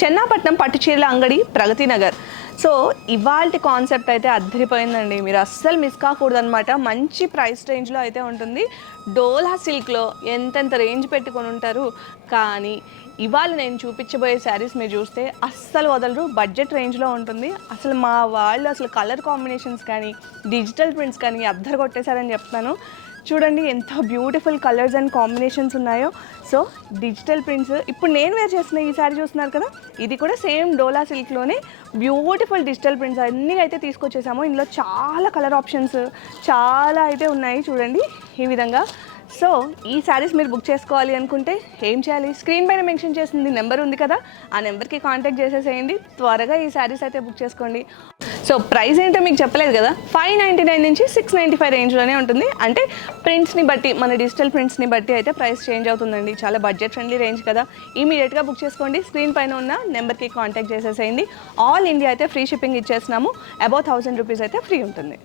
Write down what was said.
చెన్నాపట్నం పట్టు చీరల అంగడి ప్రగతి నగర్. సో ఇవాల్టి కాన్సెప్ట్ అయితే అద్దరిపోయిందండి, మీరు అస్సలు మిస్ కాకూడదనమాట. మంచి ప్రైస్ రేంజ్లో అయితే ఉంటుంది. డోలా సిల్క్లో ఎంతెంత రేంజ్ పెట్టుకొని ఉంటారు, కానీ ఇవాళ నేను చూపించబోయే శారీస్ మీరు చూస్తే అస్సలు వదలరు. బడ్జెట్ రేంజ్లో ఉంటుంది. అసలు మా వాళ్ళు అసలు కలర్ కాంబినేషన్స్ కానీ డిజిటల్ ప్రింట్స్ కానీ అద్దరు కొట్టేశారని చెప్తాను. చూడండి ఎంత బ్యూటిఫుల్ కలర్స్ అండ్ కాంబినేషన్స్ ఉన్నాయో. సో డిజిటల్ ప్రింట్స్, ఇప్పుడు నేను వేర్ చేస్తున్న ఈ శారీ చూస్తున్నారు కదా, ఇది కూడా సేమ్ డోలా సిల్క్లోనే బ్యూటిఫుల్ డిజిటల్ ప్రింట్స్ అన్నీ అయితే తీసుకొచ్చేసాము. ఇందులో చాలా కలర్ ఆప్షన్స్ చాలా అయితే ఉన్నాయి చూడండి ఈ విధంగా. సో ఈ శారీస్ మీరు బుక్ చేసుకోవాలి అనుకుంటే ఏం చేయాలి, స్క్రీన్ పైన మెన్షన్ చేసింది నెంబర్ ఉంది కదా, ఆ నెంబర్కి కాంటాక్ట్ చేసేసేయండి. త్వరగా ఈ శారీస్ అయితే బుక్ చేసుకోండి. సో ప్రైస్ ఏంటో మీకు చెప్పలేదు కదా, 599 నుంచి 695 రేంజ్లోనే ఉంటుంది. అంటే ప్రింట్స్ని బట్టి, మన డిజిటల్ ప్రింట్స్ని బట్టి అయితే ప్రైస్ చేంజ్ అవుతుందండి. చాలా బడ్జెట్ ఫ్రెండ్లీ రేంజ్ కదా, ఇమీడియట్గా బుక్ చేసుకోండి. స్క్రీన్ పైన ఉన్న నెంబర్కి కాంటాక్ట్ చేసేసేయండి. ఆల్ ఇండియా అయితే ఫ్రీ షిప్పింగ్ ఇచ్చేస్తున్నాము. అబౌవ్ 1000 రూపీస్ అయితే ఫ్రీ ఉంటుంది.